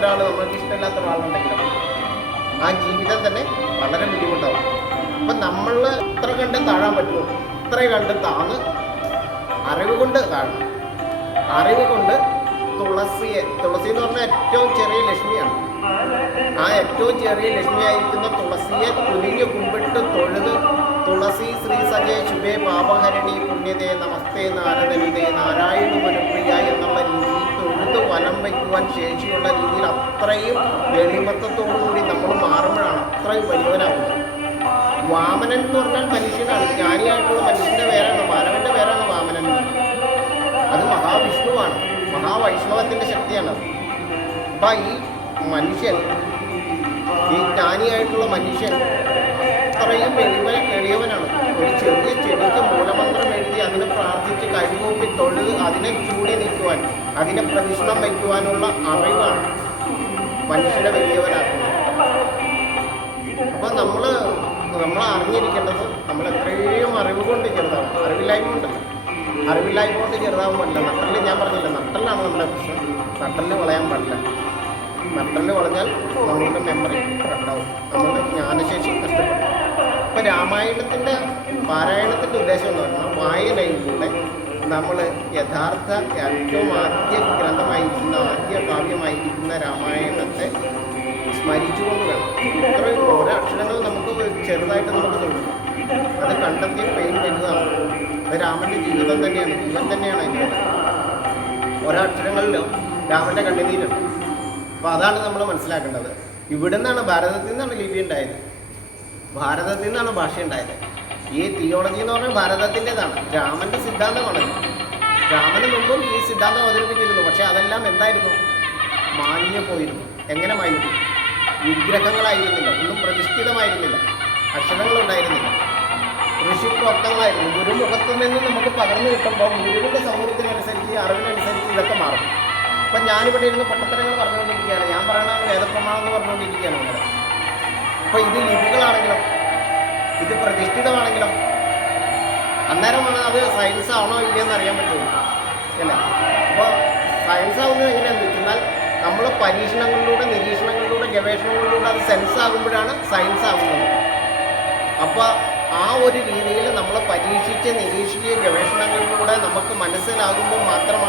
ഒരാൾ നമ്മൾക്ക് ഇഷ്ടമില്ലാത്ത ഒരാളുണ്ടെങ്കിലും ആ ജീവിതം തന്നെ വളരെ ബുദ്ധിമുട്ടാവും. അപ്പം നമ്മൾ എത്ര കണ്ട് താഴാൻ പറ്റുമോ? അത്ര കണ്ട് താന്ന് അറിവ് കൊണ്ട് താഴണം. അറിവ് കൊണ്ട് തുളസിയെ തുളസി എന്ന് പറഞ്ഞാൽ ഏറ്റവും ചെറിയ ലക്ഷ്മിയാണ്. ആ ഏറ്റവും ചെറിയ ലക്ഷ്മിയായിരിക്കുന്ന തുളസിയെ കുനിഞ്ഞു കുമ്പിട്ട് തൊഴുത് തുളസി ശ്രീ സജയ ശുഭേ പാപഹരണി പുണ്യതേ നമസ്തേ നാരദവിതേ നാരായണ മനുപ്രിയ എന്നുള്ള രീതിയിൽ തൊഴുത് വലം വയ്ക്കുവാൻ ശേഷിയുള്ള രീതിയിൽ അത്രയും വെളിമത്വത്തോടുകൂടി നമ്മൾ മാറുമ്പോഴാണ് അത്രയും വലിയവനാകുന്നത് വാമനൻ എന്ന് പറഞ്ഞാൽ മനുഷ്യനാണ്. ജ്ഞാനിയായിട്ടുള്ള മനുഷ്യന്റെ പേരാണ് മാനവന്റെ പേരാണ് വാമനൻ. അത് മഹാവിഷ്ണുവാണ്. മഹാവൈഷ്ണവത്തിന്റെ ശക്തിയാണ്. അപ്പൊ ഈ മനുഷ്യൻ ഈ ജ്ഞാനിയായിട്ടുള്ള മനുഷ്യൻ അത്രയും വലിയവൻ എളിയവനാണ്. ഒരു ചെറിയ ചെടിക്ക് പ്രാർത്ഥിച്ച് കൈകൂപ്പി തൊഴുത് അതിനെ ചൂടി നിൽക്കുവാൻ അതിനെ പ്രതിഷ്ഠം വയ്ക്കുവാനുള്ള അറിവാണ് മനുഷ്യരെ വലിയവനാക്കുന്നത് അപ്പൊ നമ്മൾ നമ്മൾ അറിഞ്ഞിരിക്കേണ്ടത് നമ്മൾ എത്രയും അറിവ് കൊണ്ട് ചെറുതാവും അറിവില്ലായ്മ കൊണ്ടല്ല അറിവില്ലായ്മ കൊണ്ട് ചെറുതാവും പാടില്ല നട്ടൽ ഞാൻ പറഞ്ഞില്ല നട്ടലാണ് നമ്മുടെ പ്രശ്നം നട്ടലിന് വളയാൻ പാടില്ല. നട്ടലിന് വളഞ്ഞാൽ നമ്മളുടെ മെമ്മറി ഉണ്ടാവും നമ്മളുടെ ജ്ഞാനശേഷി കഷ്ടപ്പെടും ഇപ്പം രാമായണത്തിന്റെ പാരായണത്തിന്റെ ഉദ്ദേശം എന്ന് പറഞ്ഞാൽ വായനയിലൂടെ നമ്മൾ യഥാർത്ഥ ഏറ്റവും ആദ്യ ഗ്രന്ഥമായിരിക്കുന്ന ആദ്യ കാവ്യമായിരിക്കുന്ന രാമായണത്തെ സ്മരിച്ചുകൊണ്ട് വേണം. ഇത്രയും ഓരോ അക്ഷരങ്ങൾ നമുക്ക് ചെറുതായിട്ട് നമുക്ക് തോന്നും. അത് കണ്ടെത്തിയ പേര് വലുതാണ്. അത് രാമന്റെ ജീവിതം തന്നെയാണ്. ജീവൻ തന്നെയാണ് അതിന്റെ ഓരോ അക്ഷരങ്ങളിലും രാമന്റെ കണ്ണിനീരുണ്ട് അപ്പോൾ അതാണ് നമ്മൾ മനസ്സിലാക്കേണ്ടത്. ഇവിടെ നിന്നാണ് ഭാരതത്തിൽ നിന്നാണ് ലിപി ഉണ്ടായത്. ഭാരതത്തിൽ നിന്നാണ് ഭാഷ ഉണ്ടായത്. ഈ തിയോളജി എന്ന് പറഞ്ഞാൽ ഭാരതത്തിന്റെതാണ്. രാമന്റെ സിദ്ധാന്തമാണ് രാമന് മുമ്പും ഈ സിദ്ധാന്തം അവതരിപ്പിച്ചിരുന്നു. പക്ഷേ അതെല്ലാം എന്തായിരുന്നു? മാലിന്യം പോയിരുന്നു. എങ്ങനെ മാലിന്യം വിഗ്രഹങ്ങളായിരുന്നില്ല. ഒന്നും പ്രതിഷ്ഠിതമായിരുന്നില്ല. അക്ഷരങ്ങളുണ്ടായിരുന്നില്ല ഋഷിപ്രോക്തങ്ങളായിരുന്നു ഗുരുമുഖത്തു നിന്ന് നമുക്ക് പകർന്നു കിട്ടുമ്പോൾ ഗുരുവിന്റെ സൗകര്യത്തിനനുസരിച്ച് അറിവിനനുസരിച്ച് ഇതൊക്കെ മാറും. ഇപ്പം ഞാനിവിടെ ഇരുന്ന് പൊട്ടത്തരങ്ങൾ പറഞ്ഞുകൊണ്ടിരിക്കുകയാണ്. ഞാൻ പറയണ വേദപ്രമാണം എന്ന് പറഞ്ഞുകൊണ്ടിരിക്കുകയാണ് അപ്പോൾ ഇത് ലിപികളാണെങ്കിലോ ഇത് പ്രതിഷ്ഠിതമാണെങ്കിലോ അന്നേരമാണ് അത് സയൻസ് ആണോ ഇല്ലയെന്ന് അറിയാൻ പറ്റുള്ളൂ. അല്ലേ? അപ്പോൾ സയൻസ് ആവുന്നത് എങ്ങനെയാണെന്ന് വെച്ചാൽ നമ്മൾ പരീക്ഷണങ്ങളിലൂടെ നിരീക്ഷണങ്ങളിലൂടെ ഗവേഷണങ്ങളിലൂടെ അത് സെൻസ് ആകുമ്പോഴാണ് സയൻസ് ആകുന്നത് അപ്പോൾ ആ ഒരു രീതിയിൽ നമ്മൾ പരീക്ഷിച്ച് നിരീക്ഷിച്ച് ഗവേഷണങ്ങളിലൂടെ നമുക്ക് മനസ്സിലാകുമ്പോൾ മാത്രമാണ്